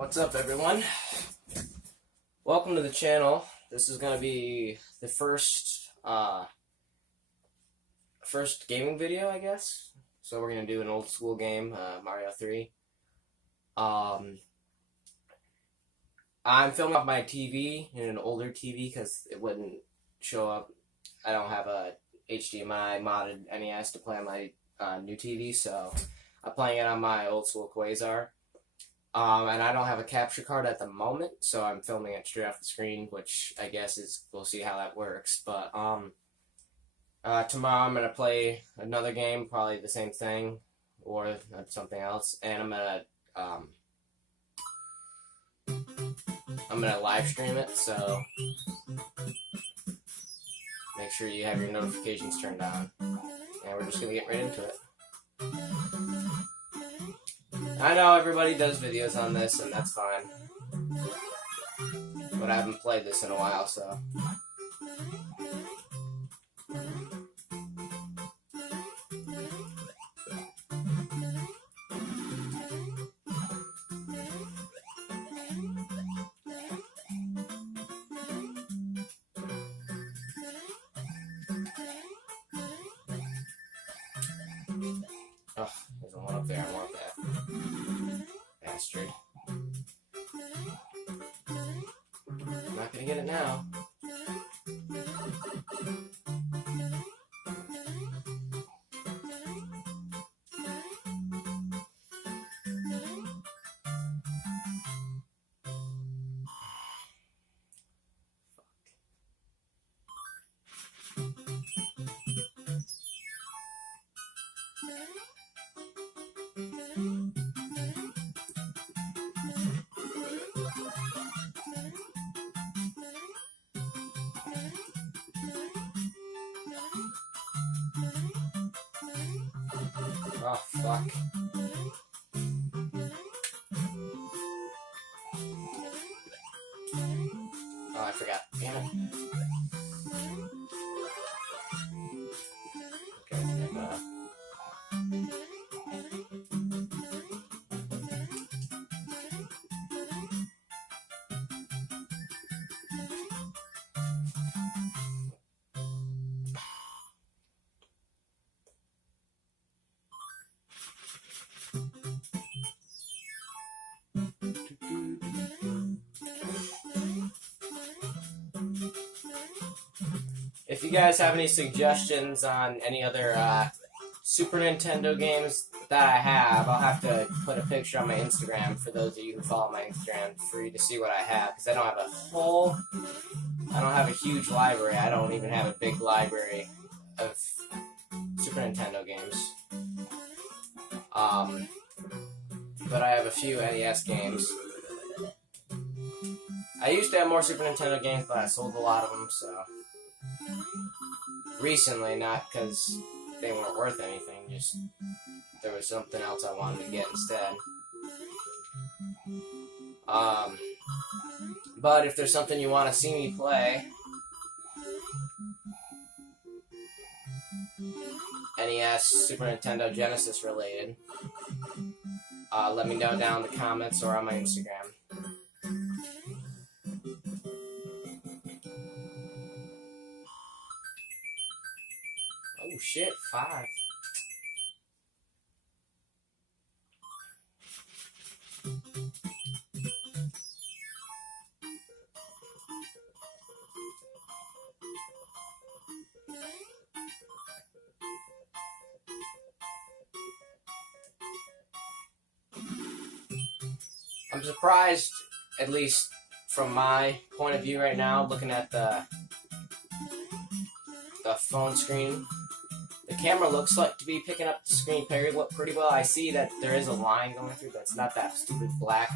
What's up, everyone? Welcome to the channel. This is going to be the first gaming video, I guess. So we're going to do an old school game, Mario 3. I'm filming off my TV, in an older TV, because it wouldn't show up. I don't have a HDMI modded NES to play on my new TV, so I'm playing it on my old school Quasar. And I don't have a capture card at the moment, so I'm filming it straight off the screen, which I guess we'll see how that works. But tomorrow I'm gonna play another game, probably the same thing, or something else, and I'm gonna live stream it. So make sure you have your notifications turned on, and we're just gonna get right into it. I know everybody does videos on this, and that's fine. But I haven't played this in a while, so. Oh, there's one up there. I want that. Bastard. I'm not gonna get it now. Oh, fuck. Oh, I forgot. Damn it. Okay, if you guys have any suggestions on any other Super Nintendo games that I have, I'll have to put a picture on my Instagram for those of you who follow my Instagram for you to see what I have, because I don't have a huge library. I don't even have a big library of Super Nintendo games. But I have a few NES games. I used to have more Super Nintendo games, but I sold a lot of them, so. Recently, not because they weren't worth anything, just there was something else I wanted to get instead. But if there's something you want to see me play, NES, Super Nintendo, Genesis related, let me know down in the comments or on my Instagram. Oh shit, 5. I'm surprised, at least from my point of view right now, looking at the phone screen. The camera looks like to be picking up the screen pretty well. I see that there is a line going through, but it's not that stupid black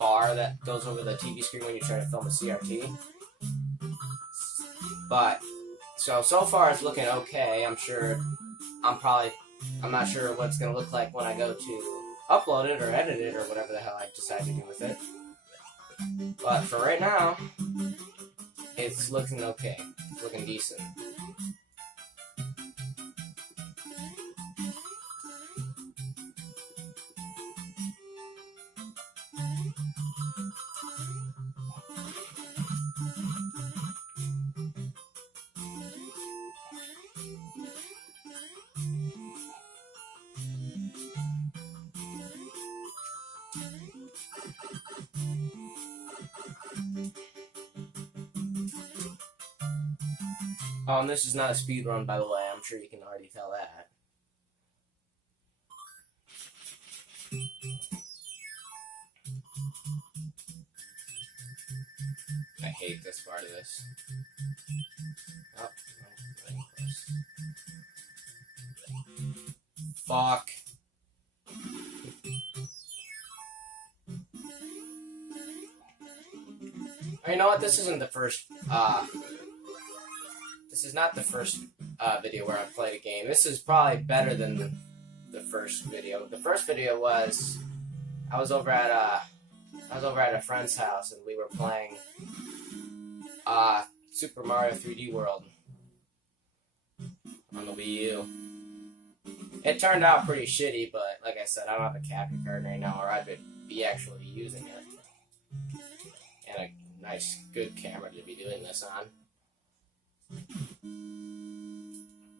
bar that goes over the TV screen when you try to film a CRT. But, so far it's looking okay. I'm not sure what it's going to look like when I go to upload it or edit it or whatever the hell I decide to do with it. But for right now, it's looking okay. It's looking decent. Oh, and this is not a speed run, by the way. I'm sure you can already tell that. I hate this part of this. Oh, really close. Fuck. You know what? This isn't the first. This is not the first video where I played a game. This is probably better than the first video. The first video was I was over at a friend's house and we were playing Super Mario 3D World on the Wii U. It turned out pretty shitty, but like I said, I don't have a capture card right now, or I would be actually using it. And a nice, good camera to be doing this on.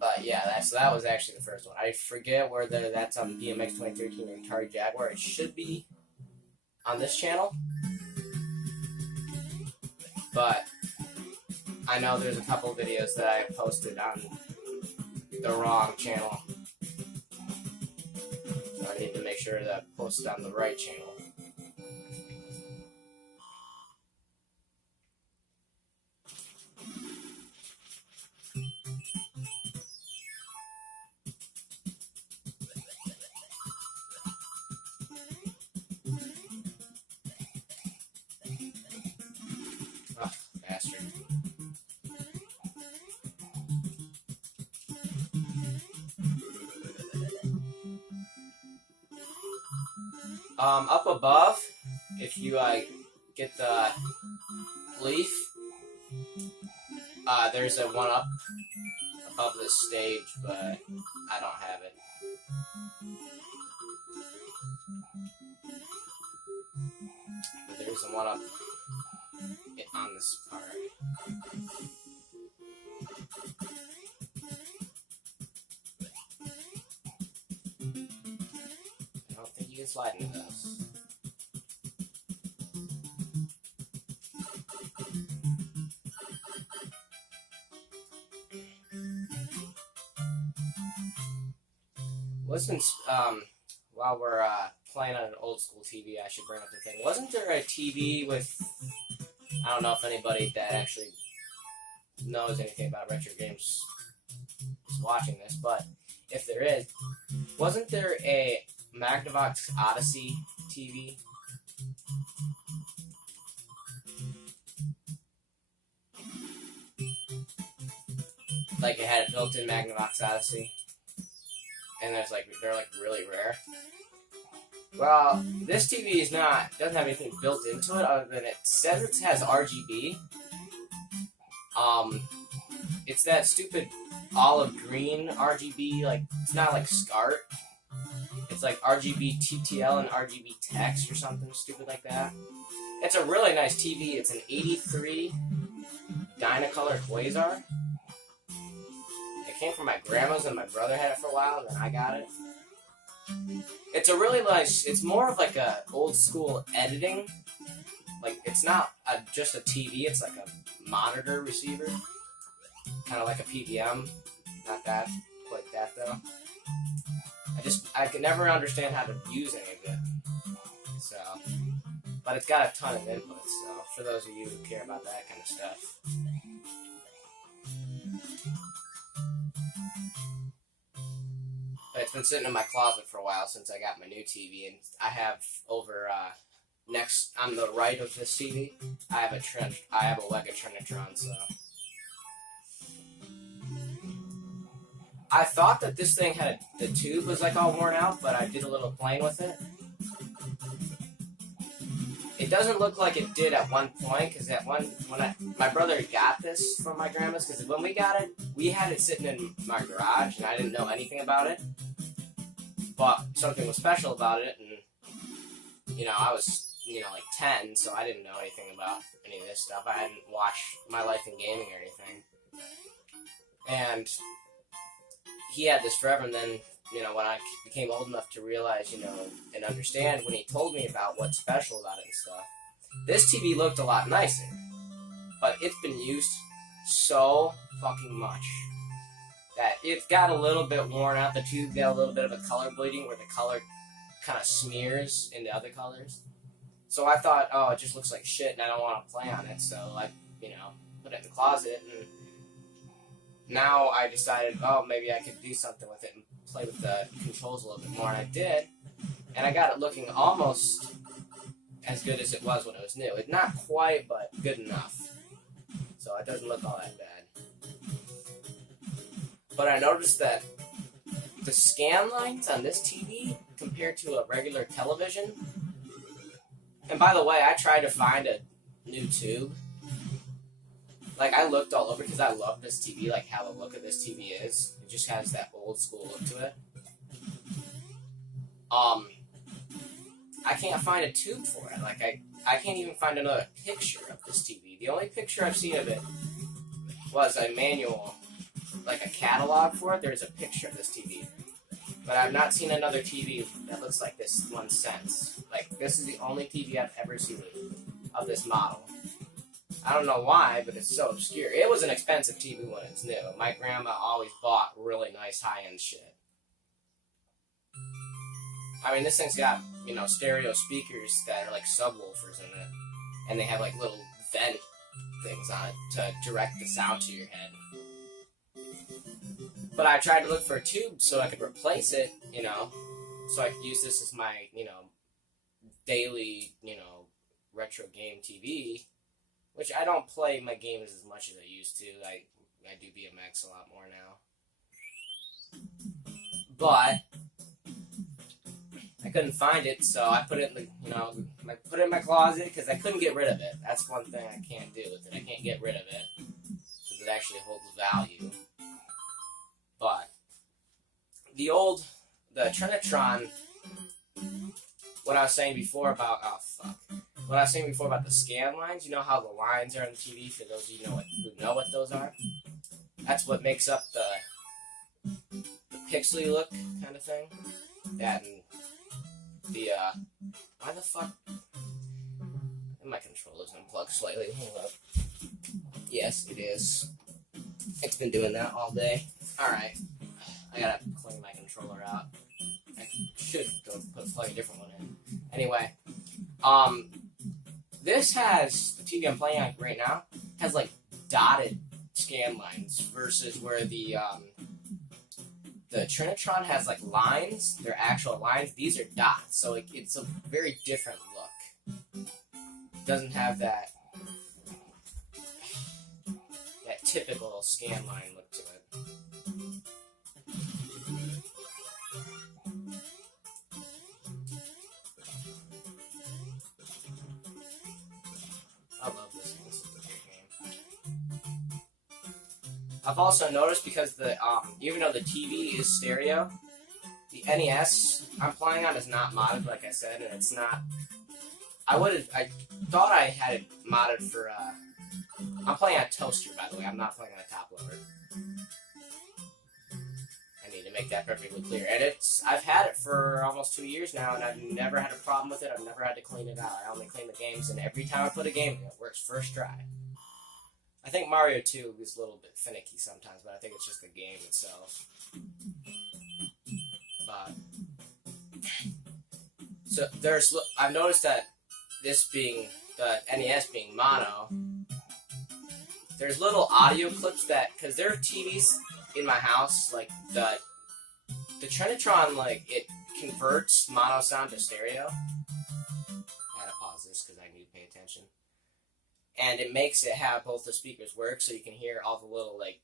But yeah, that was actually the first one. I forget whether that's on BMX 2013 or Atari Jaguar. It should be on this channel. But I know there's a couple videos that I posted on the wrong channel. So I need to make sure that I post it on the right channel. Up above, if you get the leaf, there's a one up above this stage, but I don't have it. But there's a one up on this part. I don't think you can slide into those. Wasn't, while we're playing on an old school TV, I should bring up the thing. Wasn't there a TV with, I don't know if anybody that actually knows anything about retro games is watching this, but if there is, wasn't there a Magnavox Odyssey TV? Like it had a built-in Magnavox Odyssey? And they're really rare. Well, this TV doesn't have anything built into it other than it says it has RGB. It's that stupid olive green RGB, like it's not like SCART. It's like RGB TTL and RGB text or something stupid like that. It's a really nice TV. It's an 83 Dynacolor Quasar. It came from my grandma's and my brother had it for a while and then I got it. It's a really nice, it's more of like a old school editing. Like it's not just a TV, it's like a monitor receiver. Kind of like a PVM. Not that, quite that though. I could never understand how to use any of it. So, but it's got a ton of inputs, so for those of you who care about that kind of stuff. It's been sitting in my closet for a while since I got my new TV, and I have over next on the right of this TV, I have a Lega Trinitron. So I thought that this thing had the tube was like all worn out, but I did a little playing with it. It doesn't look like it did at one point, because my brother got this from my grandma's, because when we got it, we had it sitting in my garage, and I didn't know anything about it. But something was special about it, and, you know, I was, like 10, so I didn't know anything about any of this stuff. I hadn't watched My Life in Gaming or anything. And he had this forever, and then, when I became old enough to realize, and understand when he told me about what's special about it and stuff, this TV looked a lot nicer. But it's been used so fucking much that it got a little bit worn out. The tube got a little bit of a color bleeding where the color kind of smears into other colors. So I thought, oh, it just looks like shit and I don't want to play on it. So I, put it in the closet. And now I decided, oh, maybe I could do something with it and play with the controls a little bit more. And I did. And I got it looking almost as good as it was when it was new. It's not quite, but good enough. So it doesn't look all that bad. But I noticed that the scan lines on this TV compared to a regular television. And by the way, I tried to find a new tube. Like, I looked all over because I love this TV, like how the look of this TV is. It just has that old school look to it. I can't find a tube for it. Like, I can't even find another picture of this TV. The only picture I've seen of it was a manual, like a catalog for it. There's a picture of this TV. But I've not seen another TV that looks like this one since. Like, this is the only TV I've ever seen of this model. I don't know why, but it's so obscure. It was an expensive TV when it's new. My grandma always bought really nice high-end shit. I mean, this thing's got, stereo speakers that are like subwoofers in it. And they have like little vent things on it to direct the sound to your head. But I tried to look for a tube so I could replace it, so I could use this as my, daily, retro game TV, which I don't play my games as much as I used to. I do BMX a lot more now. But I couldn't find it, so I put it in the, I put it in my closet because I couldn't get rid of it. That's one thing I can't do with it. I can't get rid of it because it actually holds value. But the Trinitron, what I was saying before about, what I was saying before about the scan lines, you know how the lines are on the TV, for those of you who know what those are? That's what makes up the pixely look kind of thing. That and the, why the fuck? My controller's unplugged slightly. Hold up. Yes, it is. It's been doing that all day. Alright. I gotta clean my controller out. I should go plug a different one in. Anyway. This has, the TV I'm playing on right now, has like dotted scan lines versus where the Trinitron has like lines. They're actual lines. These are dots. So it's a very different look. It doesn't have that typical scan line look to it. I love this game. This is a great game. I've also noticed because even though the TV is stereo, the NES I'm playing on is not modded, like I said, and it's not. I thought I had it modded for. I'm playing on a toaster, by the way. I'm not playing on a top loader. I need to make that perfectly clear. And I've had it for almost 2 years now, and I've never had a problem with it. I've never had to clean it out. I only clean the games, and every time I put a game in, it works first try. I think Mario 2 is a little bit finicky sometimes, but I think it's just the game itself. But so I've noticed that this being the NES being mono, there's little audio clips that, because there are TVs in my house, like the Trinitron, like it converts mono sound to stereo. I had to pause this because I need to pay attention. And it makes it have both the speakers work, so you can hear all the little like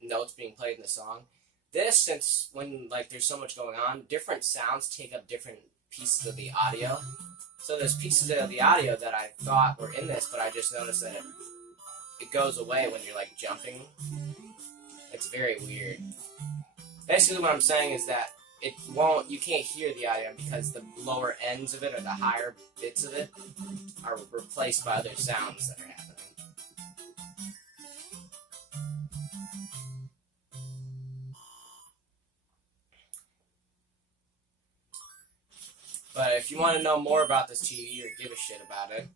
notes being played in the song. This, since when like there's so much going on, different sounds take up different pieces of the audio. So there's pieces of the audio that I thought were in this, but I just noticed that it goes away when you're like jumping. It's very weird. Basically what I'm saying is that you can't hear the audio because the lower ends of it or the higher bits of it are replaced by other sounds that are happening. But if you want to know more about this TV or give a shit about it,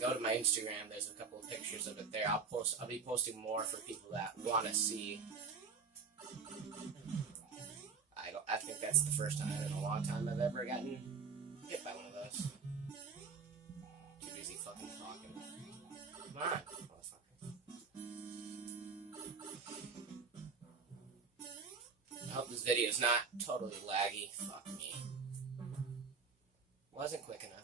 go to my Instagram. There's a couple of pictures of it there. I'll be posting more for people that want to see. I think that's the first time in a long time I've ever gotten hit by one of those. Too busy fucking talking. Come on, motherfucker. I hope this video is not totally laggy. Fuck me. Wasn't quick enough.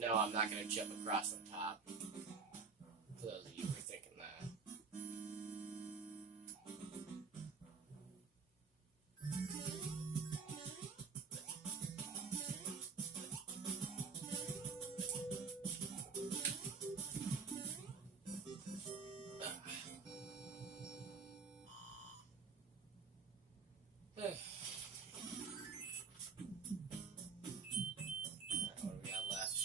No, I'm not going to jump across the top. For those of you who are thinking that. What do we got left?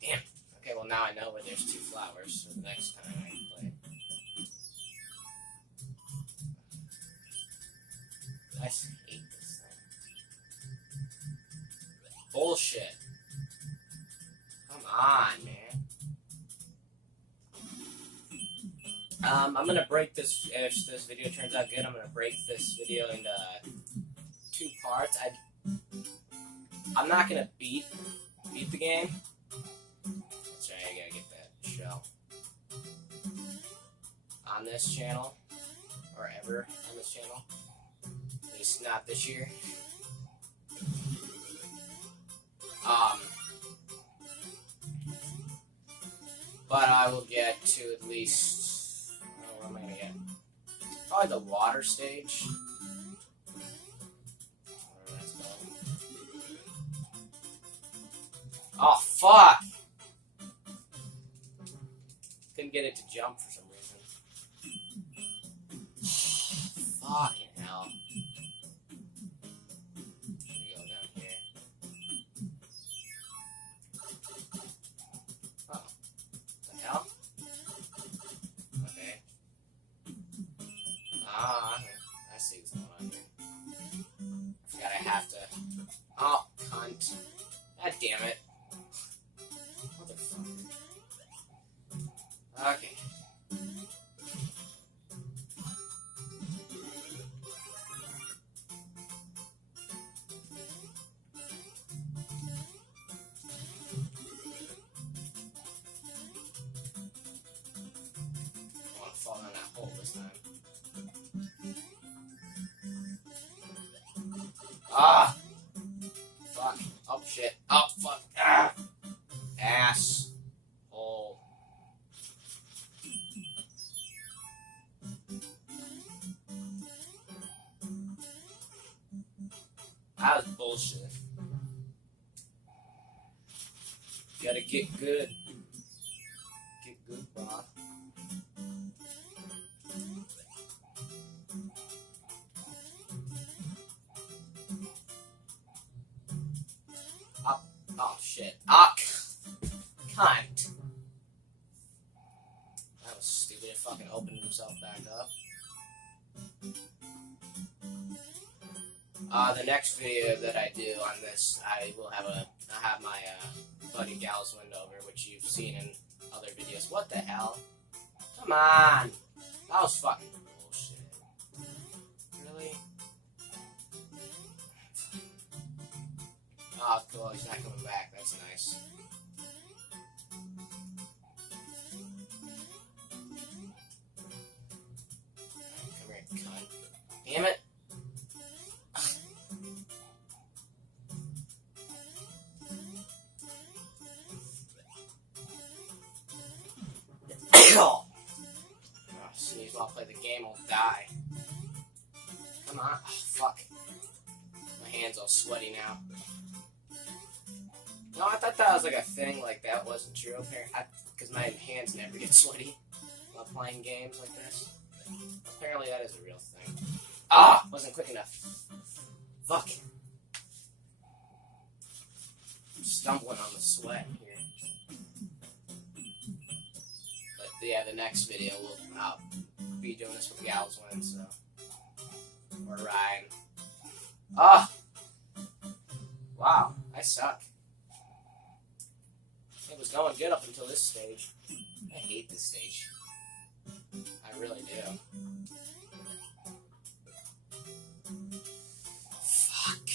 Damn. Okay, well now I know where there's 2 flowers for the next time I play. I hate this thing. Bullshit. Come on, man. I'm gonna break this, if this video turns out good, I'm gonna break this video into 2 parts. I'm not gonna beat the game. That's right, I gotta get that shell. On this channel, or ever on this channel. At least not this year. But I will get to at least, what am I gonna get? Probably the water stage. Whatever that's called. Oh, fuck! Couldn't get it to jump for some reason. Fucking hell. Should we go down here? Oh. The hell? Okay. Ah, I see what's going on here. I forgot I have to. Oh, cunt. God damn it. Motherfucker. Okay. I want to fall down that hole this time. Ah! Fuck. Oh, shit. Oh, fuck. Ah! Ass. Hole. That was bullshit. You gotta get good. Get good, Bob. Oh, shit. Ah! Cunt. That was stupid. It fucking opened himself back up. The next video that I do on this, I have my buddy Gal's Windover, which you've seen in other videos. What the hell? Come on! That was fucking bullshit. Really? Oh, cool. He's not coming back. That's nice. Damn it. Oh, sneeze while I play the game, I'll die. Come on. Oh, fuck. My hand's all sweaty now. No, I thought that was like a thing, like that wasn't true. Because my hands never get sweaty while playing games like this. Apparently that is a real thing. Ah! Wasn't quick enough. Fuck. I'm stumbling on the sweat here. But yeah, the next video I'll be doing this with Gals Win, so. Or Ryan. Ah! Wow, I suck. It was going good up until this stage. I hate this stage. I really do. Fuck.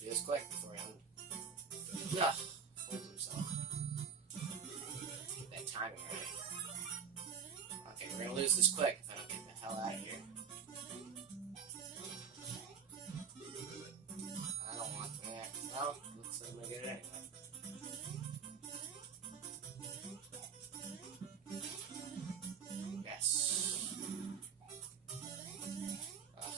Do this quick before I'm... Ugh. Fools himself. Get that timing right. Okay, we're gonna lose this quick if I don't get the hell out of here. I don't want that. Well, looks like I'm gonna get it anyway. Yes. Ugh.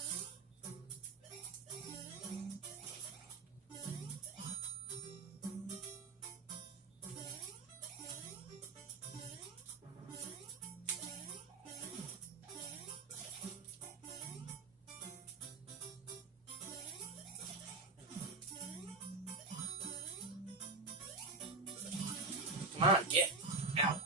Come on, get out.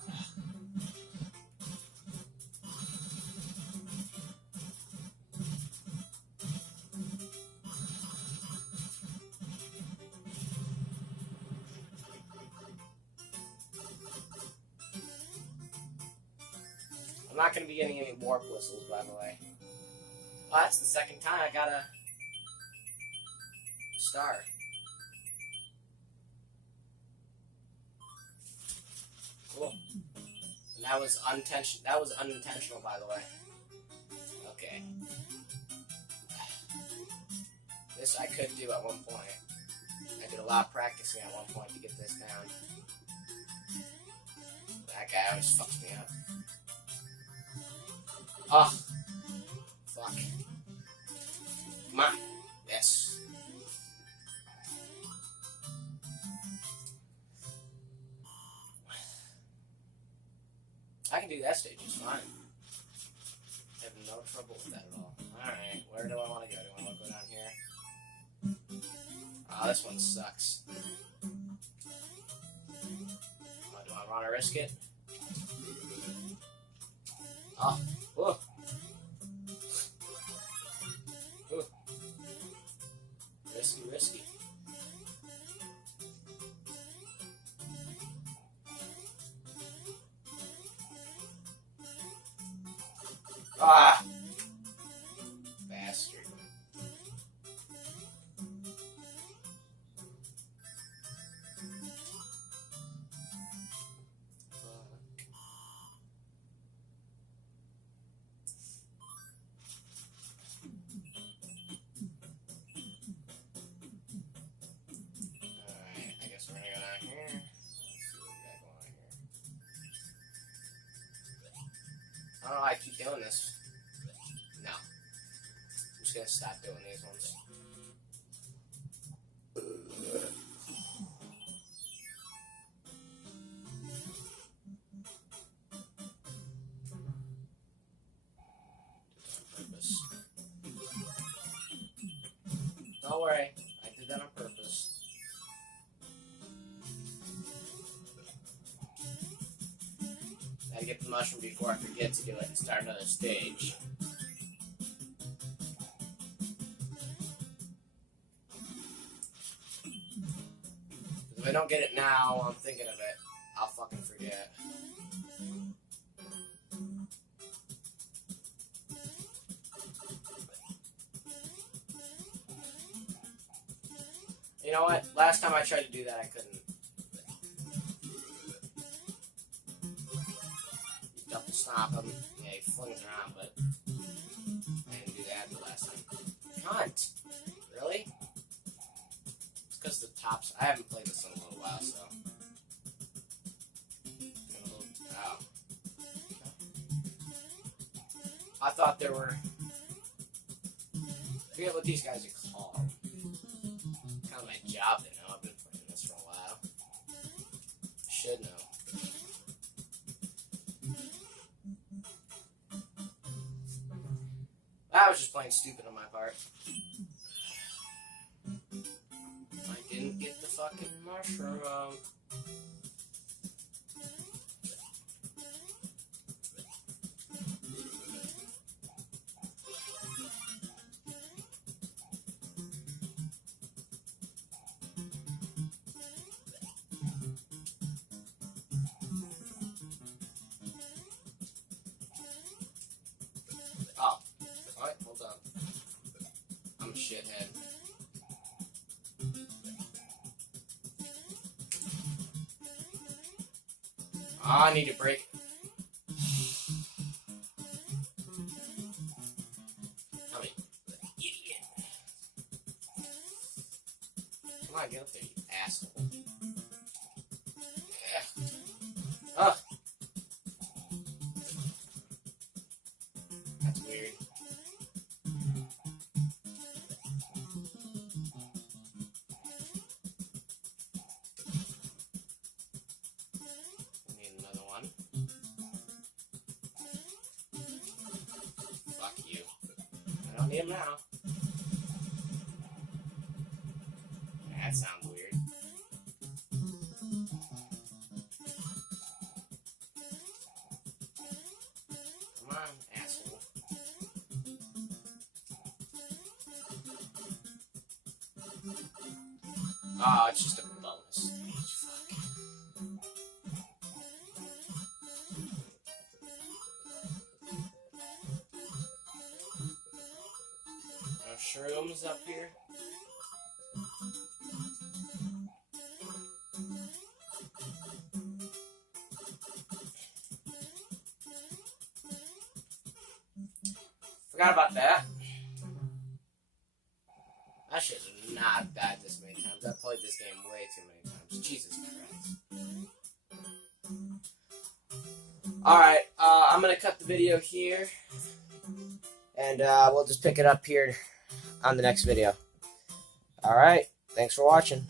I'm not going to be getting any warp whistles, by the way. Oh, that's the second time I got a star. Cool. And that was unintentional, by the way. Okay. This I could do at one point. I did a lot of practicing at one point to get this down. That guy always fucks me up. Oh. Fuck. Come on. Yes. I can do that stage just fine. I have no trouble with that at all. Alright, where do I want to go? Do I want to go down here? Oh, this one sucks. Do I want to risk it? Oh, whoa. Ooh. Risky, risky. Ah! Bastard. Alright, I guess we're gonna go down here. Let's see what we got going on here. I don't know why I keep doing this. No. I'm just gonna stop doing these ones. Purpose. Don't worry, I did that on purpose. Gotta get the mushroom before I forget to do it and start another stage. If I don't get it now while I'm thinking of it, I'll fucking forget. You know what? Last time I tried to do that, I couldn't. stomp him. Yeah, he flings around, but I didn't do that the last time. Cunt! Really? It's because the tops. I haven't played this in a little while, so. Ow. I thought there were. I forget what these guys are called. Kind of my job to know. I've been playing this for a while. Should know. I was just playing stupid on my part. I didn't get the fucking mushroom. Oh. Alright, hold on. I'm a shithead. Oh, I need to break. I'm an idiot. Come on, get up there, you asshole. Yeah. Ugh. That's weird. I need another one. Fuck you. I don't need him now. That sounds weird. Come on, asshole. Oh, it's just a bonus. Fuck. No shrooms up here. Forgot about that. I should have not died this many times. I played this game way too many times. Jesus Christ. Alright, I'm going to cut the video here. And we'll just pick it up here on the next video. Alright, thanks for watching.